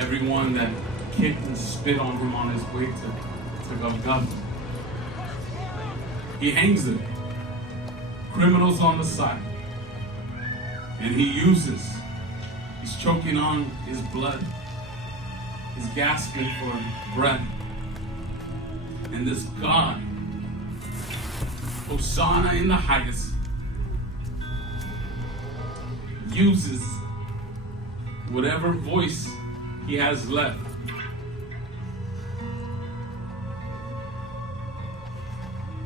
everyone that kicked and spit on him on his way to Golgotha. He hangs them, criminals on the side, and he's choking on his blood, he's gasping for breath, and this God, Hosanna in the highest, uses whatever voice he has left.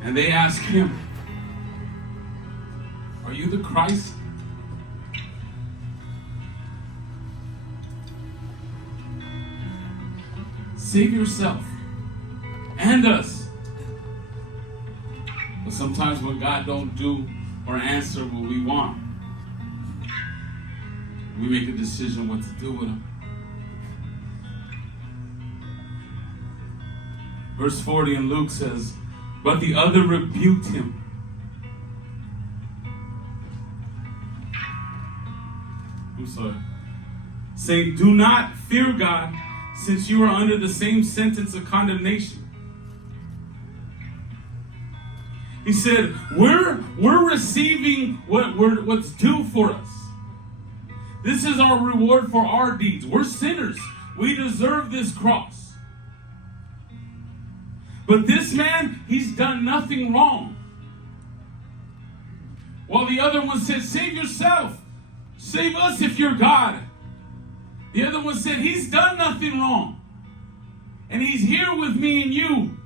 And they ask him, "Are you the Christ?" Save yourself and us. But sometimes when God don't do or answer what we want, we make a decision what to do with him. Verse 40 in Luke says, "But the other rebuked him." I'm sorry. Saying, "Do not fear God, since you are under the same sentence of condemnation." He said, we're receiving what's due for us. This is our reward for our deeds. We're sinners. We deserve this cross. But this man, he's done nothing wrong. While the other one said, "Save yourself. Save us if you're God." The other one said, "He's done nothing wrong. And he's here with me and you.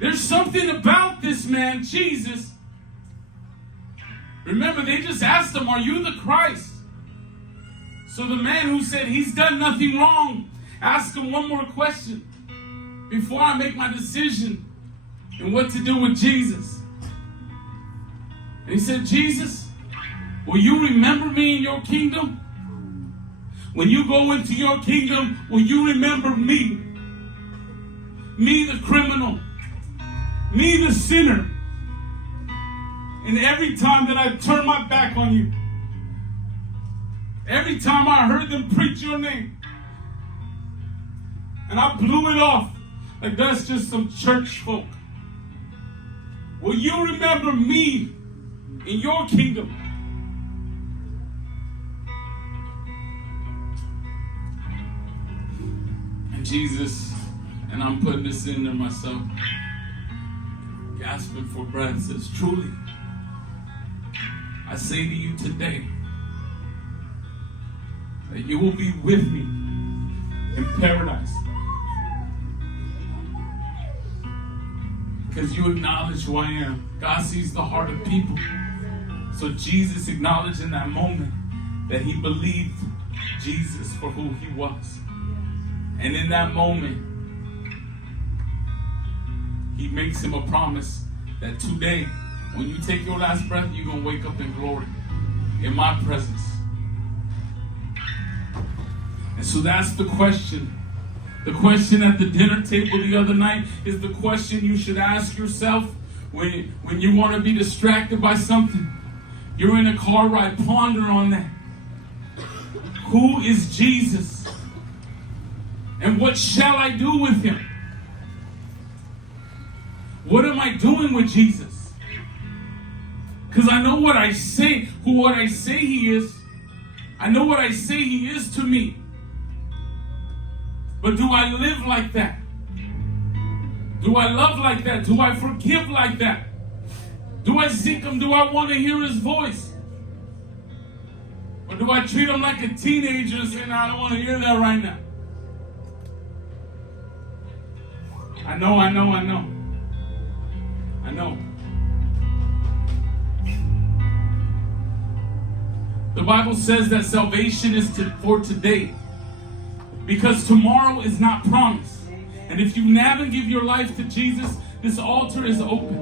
There's something about this man, Jesus." Remember, they just asked him, "Are you the Christ?" So the man who said he's done nothing wrong asked him one more question before I make my decision and what to do with Jesus. And he said, "Jesus, will you remember me in your kingdom? When you go into your kingdom, will you remember me? Me, the criminal. Me, the sinner. And every time that I turn my back on you, every time I heard them preach your name, and I blew it off like that's just some church folk, will you remember me in your kingdom?" And Jesus, and I'm putting this in there myself, gasping for breath, says, "Truly, I say to you today that you will be with me in paradise, because you acknowledge who I am." God sees the heart of people. So Jesus acknowledged in that moment that he believed Jesus for who he was. And in that moment, he makes him a promise that today, when you take your last breath, you're going to wake up in glory in my presence. And so that's the question. The question at the dinner table the other night is the question you should ask yourself when you want to be distracted by something. You're in a car ride, ponder on that. Who is Jesus? And what shall I do with him? What am I doing with Jesus? Because I know what I say, what I say he is. I know what I say he is to me. But do I live like that? Do I love like that? Do I forgive like that? Do I seek him? Do I want to hear his voice? Or do I treat him like a teenager and say, "No, I don't want to hear that right now"? I know. The Bible says that salvation is for today, because tomorrow is not promised. And if you haven't given your life to Jesus, this altar is open.